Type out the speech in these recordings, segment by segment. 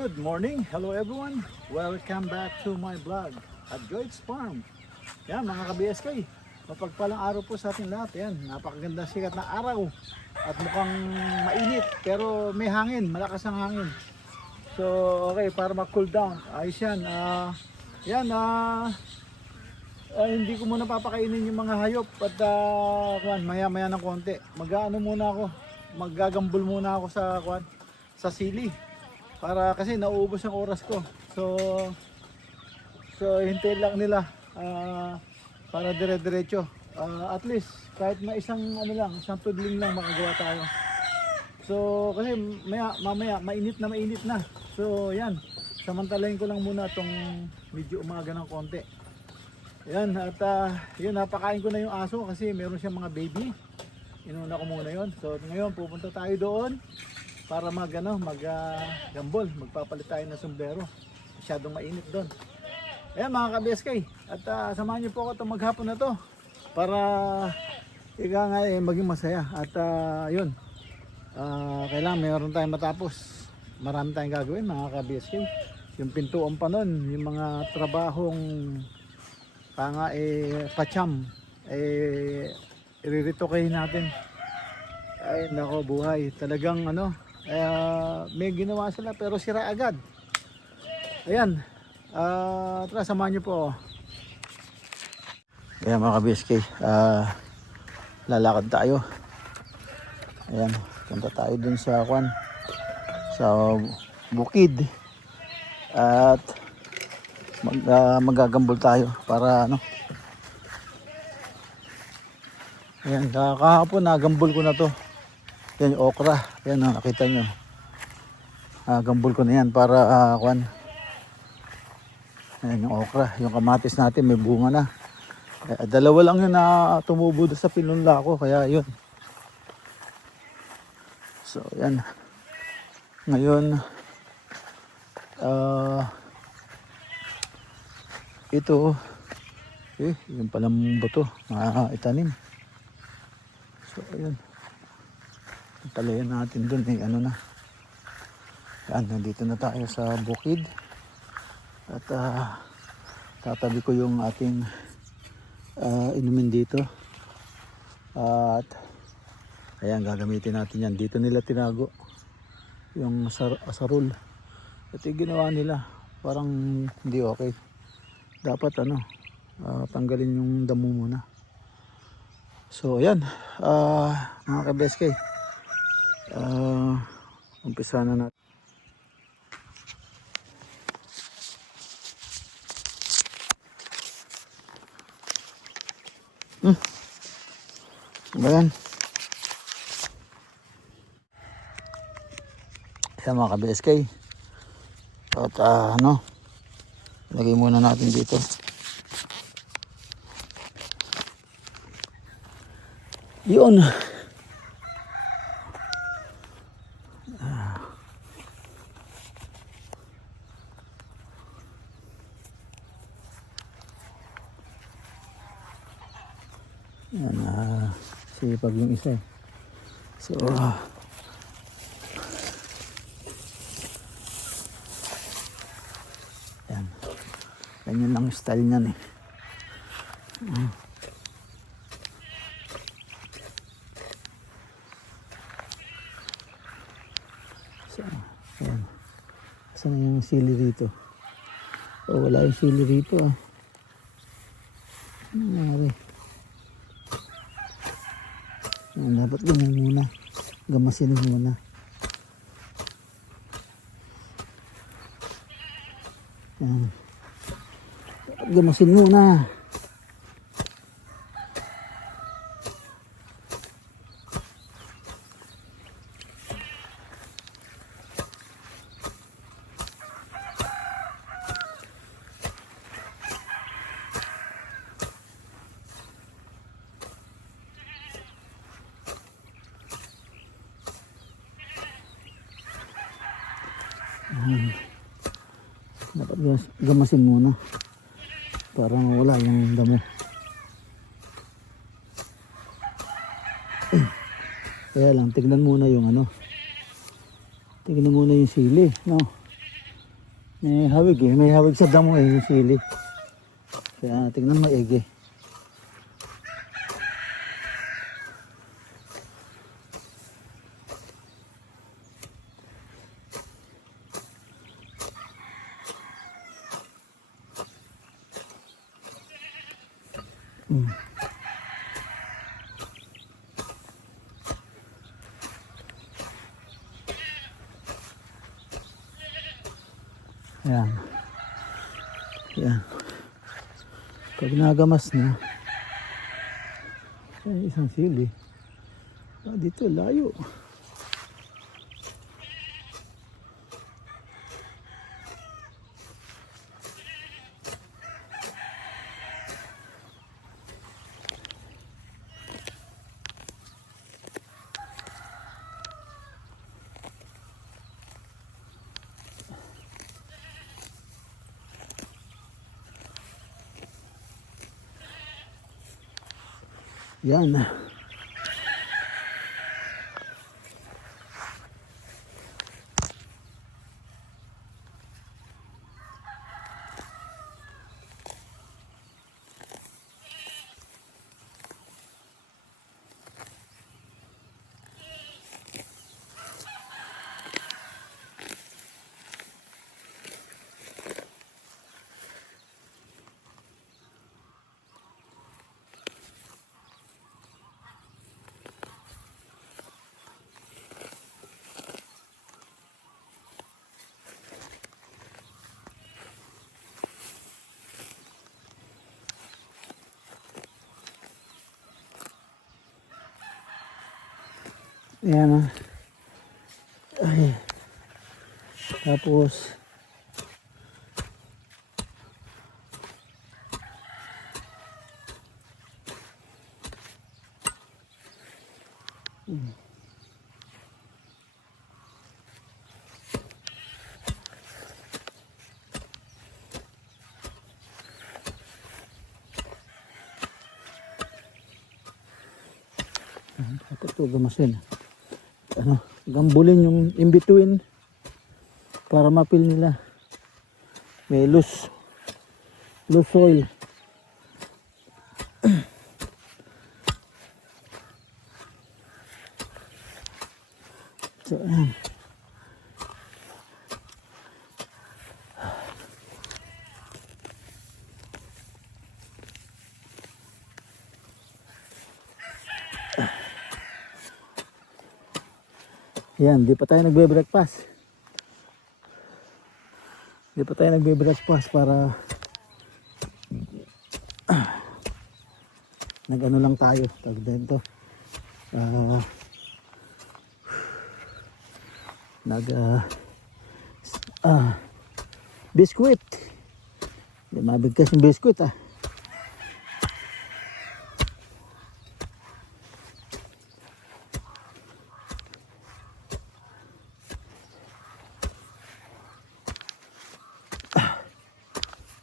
Good morning, hello everyone. Welcome back to my vlog at Joy's Farm. Yan mga ka-BSK, mapagpalang araw po sa ating lahat. Yan, napakagandang sikat na araw at mukhang mainit pero may hangin, malakas ang hangin. So okay, para mag-cool down, ayos yan. Hindi ko muna papakainin yung mga hayop at maya-maya ng konti. Maggagambol muna ako sa sili. Para kasi nauubos ang oras ko. So hintayin lang nila para dire-diretso. At least kahit na isang tudling lang makagawa tayo. So kasi mamaya mainit na. So yan, samantalahin ko lang muna tong medyo umaga ng konti. Yan at yun, napakain ko na yung aso kasi meron siyang mga baby. Inuna ko muna yon. So ngayon pupunta tayo doon para maggambol, magpapalit tayo ng sombrero. Masyadong mainit doon. Ayan mga ka-BSK, at samahan niyo po ako itong maghapon na to para maging masaya. At yun, kailangan mayroon tayong matapos. Marami tayong gagawin mga ka-BSK. Yung pintuan pa nun, yung mga trabahong pacham, iriritokahin natin. Ay nako, buhay talagang may ginawa sila pero sira agad. Ayan, tara samahan nyo po. Kaya mga ka-BSK, lalakad tayo. Ayan, punta tayo dun sa bukid at magagambol tayo para ayan, kahapon nagambol ko na to. Yan yung okra. Yan, nakita nyo. Gambol ko na yan para ayan yung okra. Yung kamatis natin may bunga na. Dalawa lang yun na tumubo sa pinunla ko. Kaya yun. So yan. Ngayon ito yung palang buto itanim. So ayun, talayan natin dun yan, nandito na tayo sa bukid at tatabi ko yung ating inumin dito at ayan, gagamitin natin yan. Dito nila tinago yung asarol at yung ginawa nila parang hindi okay. Dapat tanggalin yung damo muna. So ayan, mga ka-BSK, umpisa na natin. Ayan. Ayan mga ka-BSK. At lagay muna natin dito. Yun. Yan, sipag yung isa. So yan, ganyan lang style niyan So yan, saan yung sili rito? Wala yung sili rito Ano nangyari? Dapat ganyan muna, gamasin muna. Yan. Gamasin muna. Dapat gamasin muna para mawala yung damo. Kaya lang tignan muna yung tignan muna yung sili, no? May hawig sa damo eh, yung sili. Kaya tingnan maigi. Ayan. Ayan. Pag nagamas na, ay, isang sili. Dito, layo. Yan. Ayan ah. Ay. Tapos ito gamasin. Ano, gambulin yung in between para mapil nila. May loose soil. So, ayan. Yan, di pa tayo nagbe-breakfast. Di pa tayo nagbe-breakfast para nag-ano lang tayo. Tawag dito. Biskuit. Di mabigkas yung biskuit ah.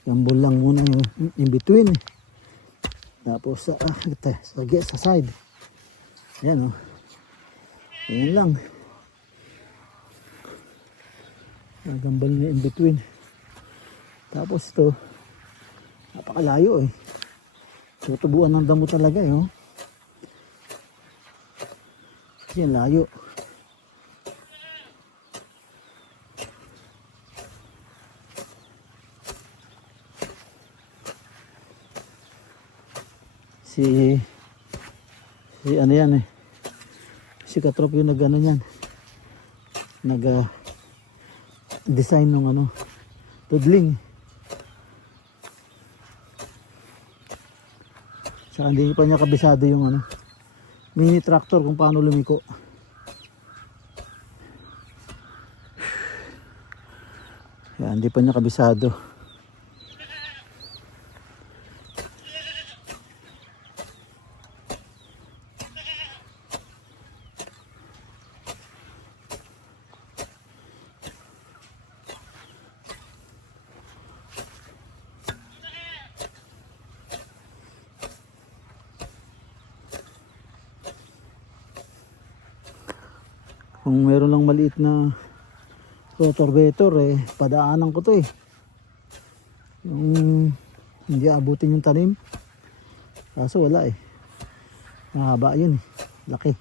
Gambol lang muna yung in between. Tapos sa side. Ayan o. Ayan lang. Gambol na in between. Tapos ito. Napakalayo eh. Tutubuan ng damo talaga eh. Oh. Ayan layo. Si ano yan eh, si Katrop yung nag ano yan, nag design ng ano, tudling. Saka hindi pa niya kabisado yung ano, mini tractor kung paano lumiko. Yan, hindi pa niya kabisado. Kung meron lang maliit na rotor vetor eh, padaanan ko to eh. Yung hindi abutin yung tanim. Kaso wala eh. Mahaba yun eh. Laki.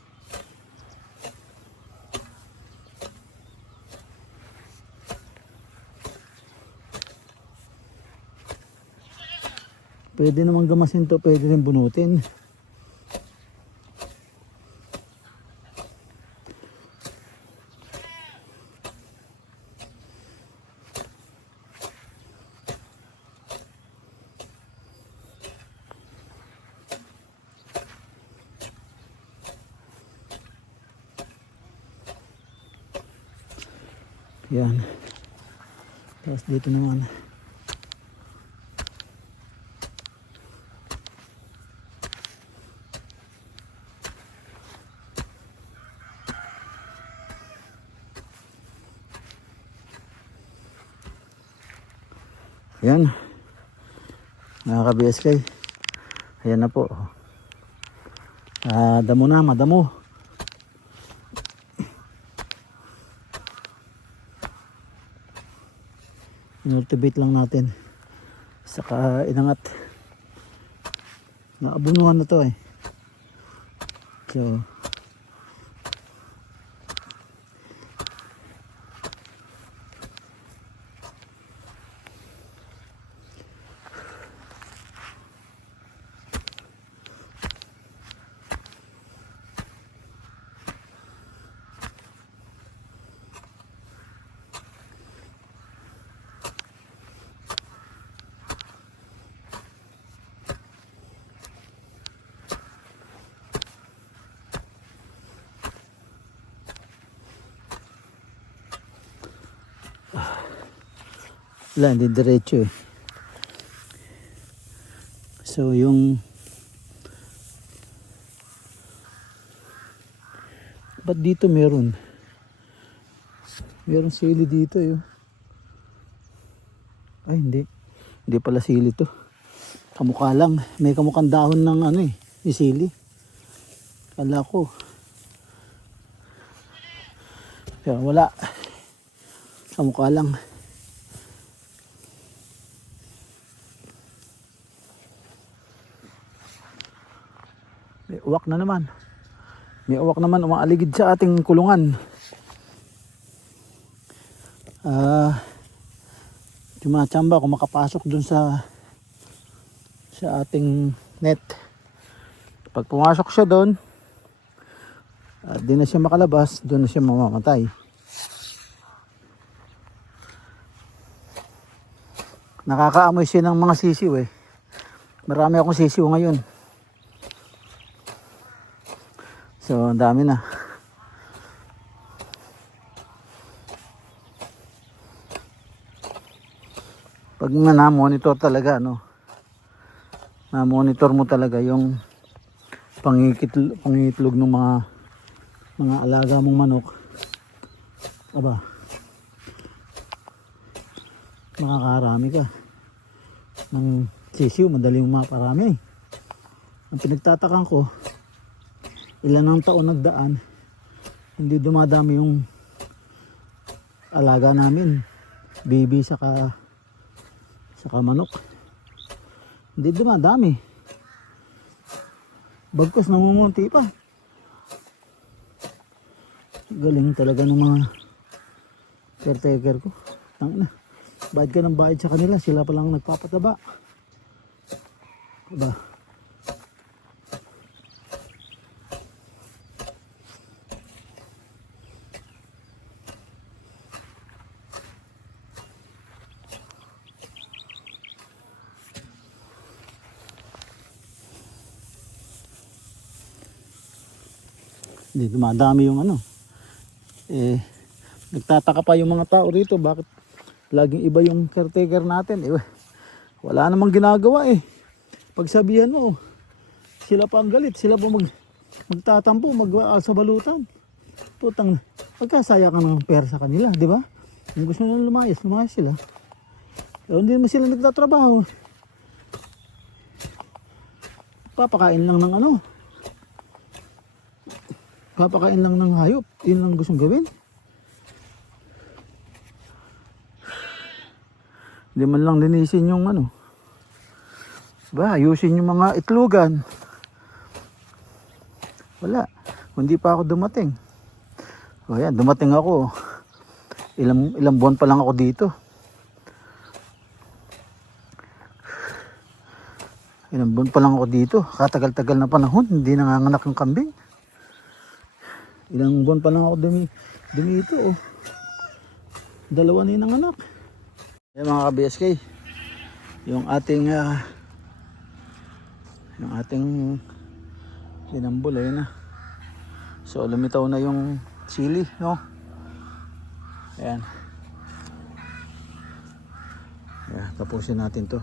Pwede naman gamasin to, pwede rin bunutin. Yan. Tapos dito naman. Yan. Mga ka-BSK. Ayan na po. Damo na, madamo. Inultivate lang natin. Saka inangat. Naabunuhan na to eh. So wala, hindi diretso eh. So yung ba't dito meron sili dito eh. Ay hindi pala sili to, kamukha lang, may kamukhang dahon ng ano eh, yung sili. Kala ko pero wala, kamukha lang. May uwak na naman. May uwak naman umaaligid sa ating kulungan. Tumatamba kung makapasok dun sa ating net. Pag pumasok siya dun at di na siya makalabas, dun na siya mamamatay. Nakakaamoy siya ng mga sisiw eh. Marami akong sisiw ngayon. So, ang dami na. Pag na-monitor talaga, no? Na-monitor mo talaga yung pangitlog ng mga alaga mong manok. Aba, makakarami ka ng sisiw, madaling maparami. Ang pinagtatakan ko, ilan ang taon nagdaan, hindi dumadami yung alaga namin, baby saka manok, hindi dumadami, bagkus namumunti pa. Galing talaga ng mga caretaker ko. Tangina, bayad ka ng bayad sa kanila, sila palang nagpapataba. Diba? Hindi dumadami yung ano. Nagtataka pa yung mga tao rito, bakit laging iba yung caretaker natin. Wala namang ginagawa eh. Pagsabihan mo, sila pa ang galit, sila pa magtatampo, sa balutan. Putang, pagkasaya ka ng pera sa kanila, di ba? Kung gusto nila lumayas sila. Hindi naman sila nagtatrabaho. Papakain lang ng ano. Papakain lang ng hayop. Yun lang gustong gawin. Hindi man lang linisin yung ano. Ba, ayusin yung mga itlogan. Wala. Hindi pa ako dumating. O yan, dumating ako. Ilang buwan pa lang ako dito. Ilang buwan pa lang ako dito. Katagal-tagal na panahon. Hindi nanganganak yung kambing. Ilang buwan pa lang ako dumito. Oh. 2 na yung nanganak. Ayan mga ka-BSK. Yung ating sinambol. Ayun na. So lumitaw na yung sili. No? Ayan. Ayan. Tapusin natin to.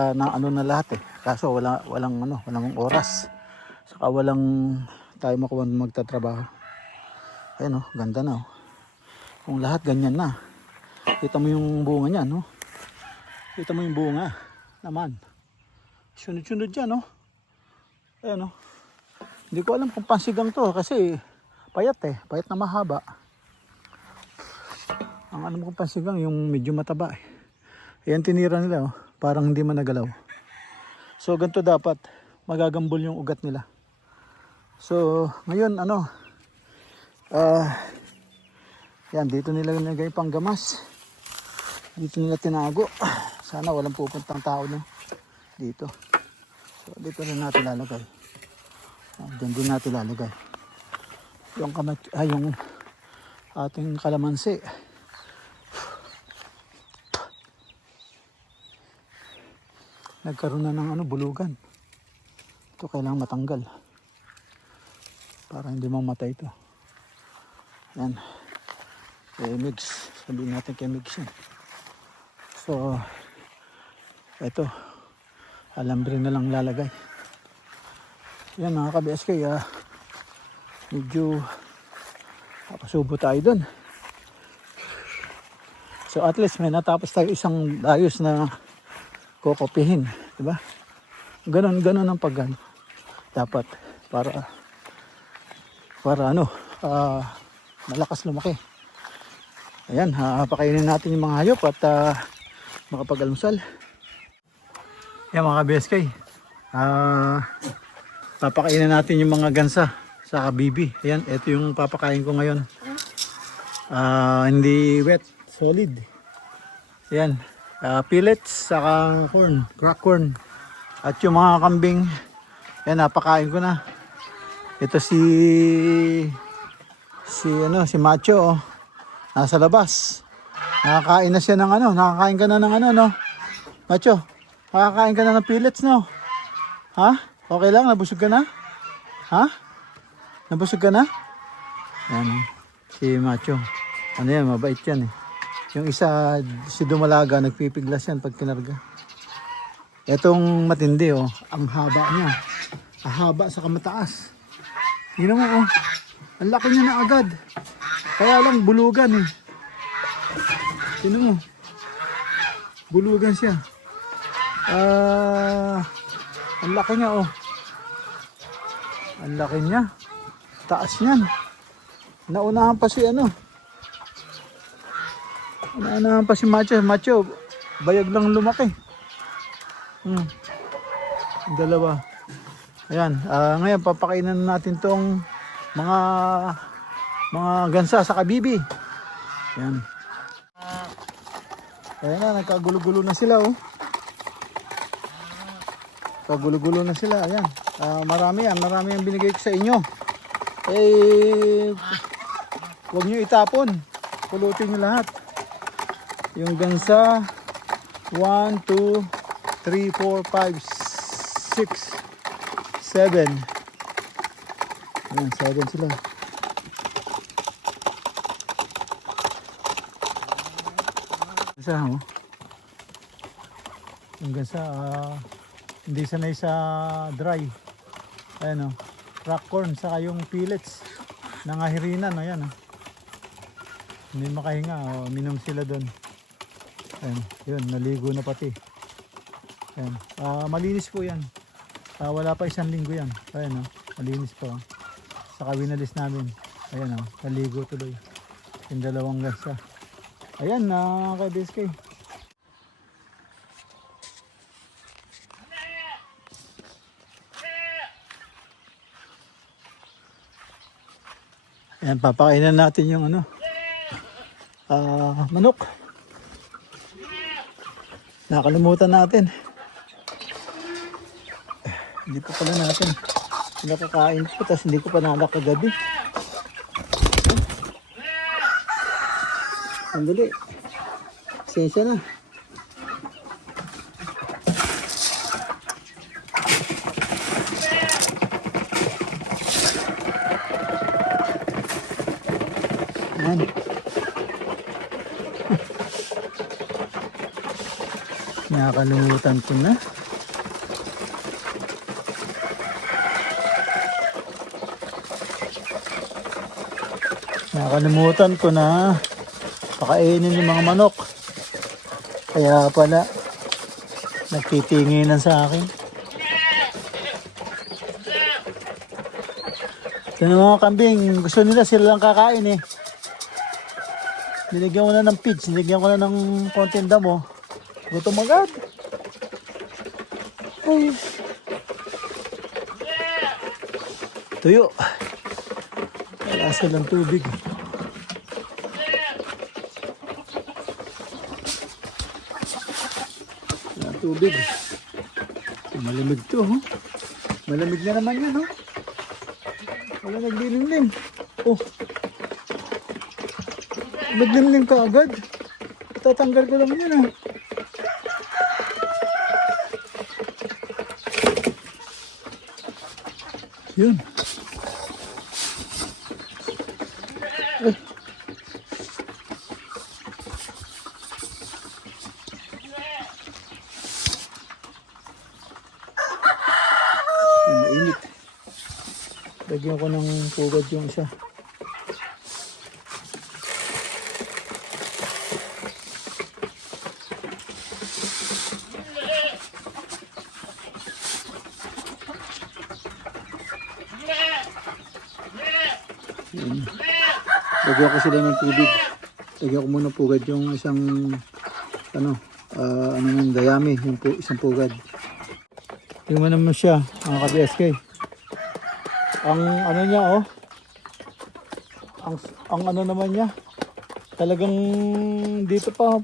Na ano na lahat eh. Kaso walang oras. Saka walang tayo makuha magtatrabaho. Ayun oh, ganda na oh. Kung lahat ganyan na. Kita mo yung bunga niya, no? Kita mo yung bunga naman. Sunod-sunod diyan, no? Ayun oh. Hindi ko alam kung pansigang to kasi payat eh, payat na mahaba. Ang alam ko pansigang yung medyo mataba eh. Ayan tinira nila oh. Parang hindi man nagalaw. So ganito dapat magagambol yung ugat nila. So ngayon ano yan dito nila nilagay pang gamas. Dito nila tinago. Sana walang pupuntang tao no dito. So dito rin natin lalagay. Diyan din natin lalagay. Yung yung ating kalamansi. Nagkaroon na ng bulugan. Ito kailangan matanggal. Para hindi mamatay ito. Yan. Mix. Sabihin natin kay mix yan. So, ito. Alambre na lang lalagay. Yan mga ka-BSK. Medyo nakasubo tayo dun. So at least may natapos tayo isang dayos na kokopihin, di ba? Ganon ang paggan. Dapat para malakas lumaki. Ayan, pakainin natin yung mga hayop at makapag-almusal. Yan mga BSK. Papakainin natin yung mga gansa sa bibi. Ayan, ito yung papakain ko ngayon. Hindi wet, solid. Ayan. Pellets, saka corn, crack corn. At yung mga kambing, yan napakain ko na. Ito si Macho, oh. Nasa labas. Nakakain na siya ng nakakain ka na ng no? Macho, nakakain ka na ng pellets, no? Ha? Okay lang, nabusog ka na? Ha? Nabusog ka na? Yan, si Macho. Ano yan, mabait yan eh. Yung isa, si Dumalaga, nagpipiglas yan pag kinarga. Etong matindi, oh, ang haba niya. Ahaba sa kamataas. Yun naman, oh. Ang laki niya na agad. Kaya lang, bulugan eh. Sino mo? Bulugan siya. Ang laki niya, oh. Ang laki niya. Taas niyan. Naunahan pa si Naunahan pa si Macho, bayag lang lumaki. Ang dalawa. Ayan, ngayon papakainan natin tong mga gansa sa kabibi. Ayan. Ayan na, nagkagulo-gulo na sila oh. Kagulo-gulo na sila, ayan. Marami ang binigay ko sa inyo. Huwag nyo itapon. Pulutin nyo lahat. Yung gansa 1, 2, 3, 4, 5, 6, 7. Ayan, 7 sila. Gansa oh. Yung gansa hindi sanay sa dry. Ayan oh. Crack corn saka yung pellets. Nangahirinan ayan oh. Hindi makahinga oh. Minom sila doon. Ayan, yun, naligo na pati. Ayan, malinis po yan. Wala pa 1 linggo yan. Ayan, malinis po. Saka winalis namin. Ayan, naligo tuloy. Yung dalawang gansa. Ayan na kay BSK. Ayan, papakainan natin yung ano, manok. Nakalimutan natin. Hindi pa pala natin nakakain po, tapos hindi ko pa nalak kagabi. Sandali. Sensya na. Ayan. Nakalimutan ko na. Nakalimutan ko na pakainin yung mga manok. Kaya pala nagtitinginan sa akin. Ito na mga kambing, gusto nila sila lang kakain eh. Binigyan ko na ng feeds, binigyan ko na ng konting damo. Gutom agad. Ay. Tuyo. Wala silang tubig. Wala tubig. Malamig to. Huh? Malamig na naman yan. Huh? Wala naglinimlim. Oh. Naglinimlim ka agad. Tatanggal ko lang yan. Huh? Yun. Ay. Mainit. Lagyan ko ng pugad yung isa. Lagyan ko sila ng tubig. Lagyan ko muna pugad yung isang ano yung dayami, yung isang pugad. Tingnan naman siya, mga ka-BSK. Ang ano niya oh. Ang ano naman niya. Talagang dito pa.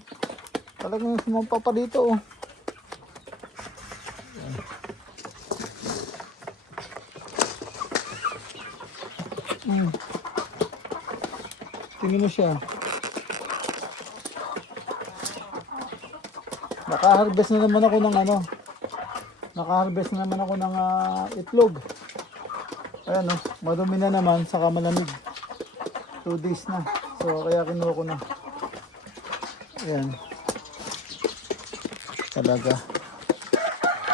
Talagang sumampa pa dito oh. Tingnan mo siya. Naka-harvest na naman ako ng ano. Naka-harvest na naman ako ng itlog. Ayan oh, madumi na naman saka malamig. 2 days na. So kaya kinuha ko na. Ayan. Talaga.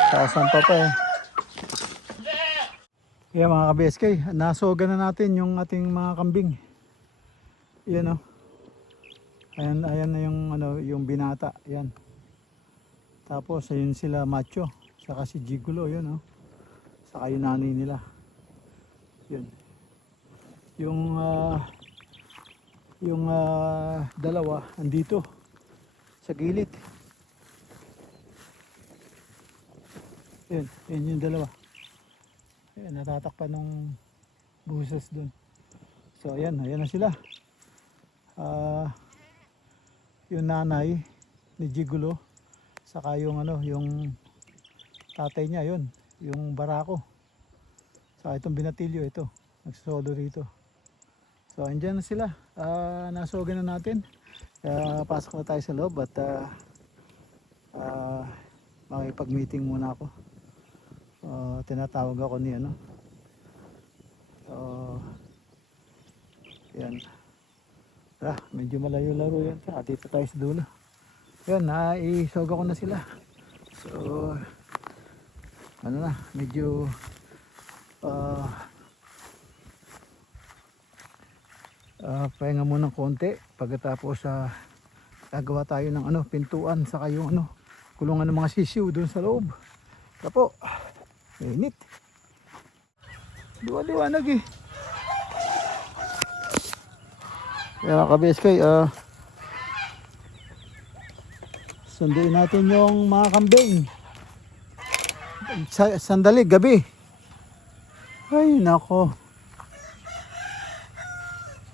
Kasampa pa eh. Kaya mga ka-BSK, nasoga na natin yung ating mga kambing. Yan oh. Ayan na yung ano, yung binata, yan. Tapos ayun sila macho, saka si Gigulo, yun oh. Saka yung nanay nila. Yun. Yung dalawa andito sa gilid. Yun yung dalawa. Ayan, natatakpan ng buses dun. So ayan na sila. Yung nanay ni Gigulo, saka yung ano, yung tatay niya, yun, yung barako. Saka itong binatilyo, ito, nagsosolo rito. So andyan na sila. Nasogan na natin. Pasok na tayo sa loob at makipag-meeting muna ako. Tinatawag ako ni ano. Yan. Medyo malayo laro yan. Dito tayo sa dulo. Yan, naisoga ko na sila. So ano na, medyo pahinga muna ng konti. Pagkatapos gagawa tayo ng ano, pintuan saka yung ano, kulungan ng mga sisiw doon sa loob. Tapo, mainit. Liwanag eh. Kaya mga ka-BSK, sunduin natin yung mga kambing. Sandali, gabi. Ay, nako.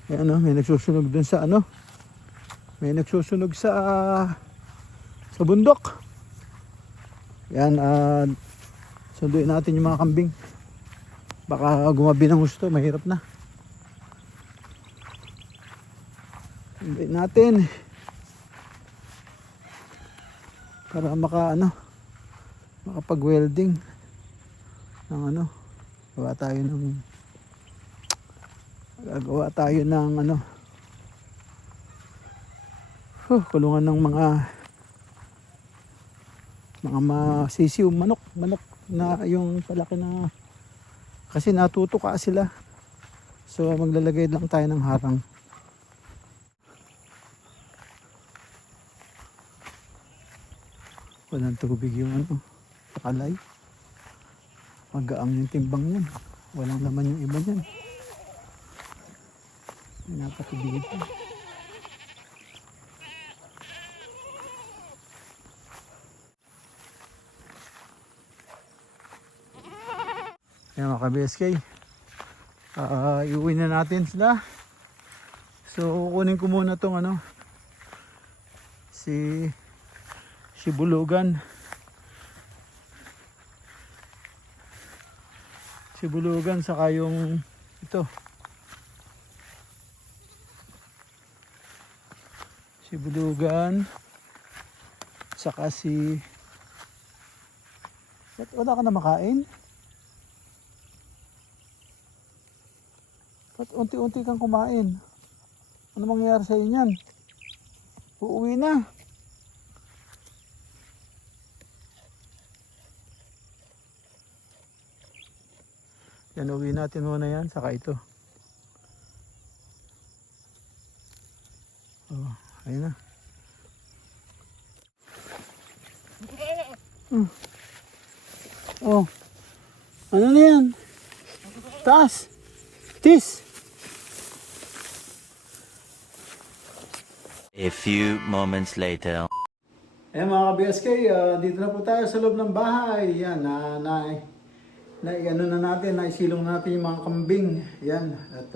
Ayan, may nagsusunog dun sa ano. May nagsusunog sa bundok. Yan, sunduin natin yung mga kambing. Baka gumabi ng gusto, mahirap na. Sunduin natin. Para makapag-welding ng gagawa tayo ng kulungan ng mga masisiw, manok na yung palaki na, kasi natutuka sila, so maglalagay lang tayo ng harang. Walang tubig yung takalay. Magaang yung timbang yan. Walang laman yung iba yan. Napatubig ito. Ayan mga ka-BSK. Iuwi na natin sila. So kukunin ko muna tong si Bulugan. Si Bulugan saka yung ito. Si Bulugan saka ba't wala ka na makain? Ba't unti-unti kang kumain? Ano mangyayari sa inyo yan? Uuwi na. Yan, uwi natin muna yan, saka ito. Oh, ayun na. Oh, ano na yan? Taas! Tis! A few moments later. Ayan mga ka-BSK, dito na po tayo sa loob ng bahay. Yan, naisilong natin yung mga kambing. Yan, at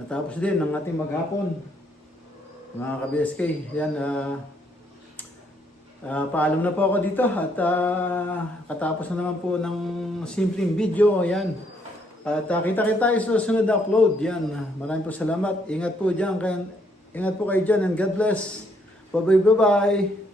natapos din ang ating maghapon. Mga ka-BSK, yan, paalam na po ako dito at katapos na naman po ng simpleng video. Yan, at kita-kita tayo sa sunod na upload. Yan, maraming po salamat. Ingat po kayo dyan and God bless. Bye bye.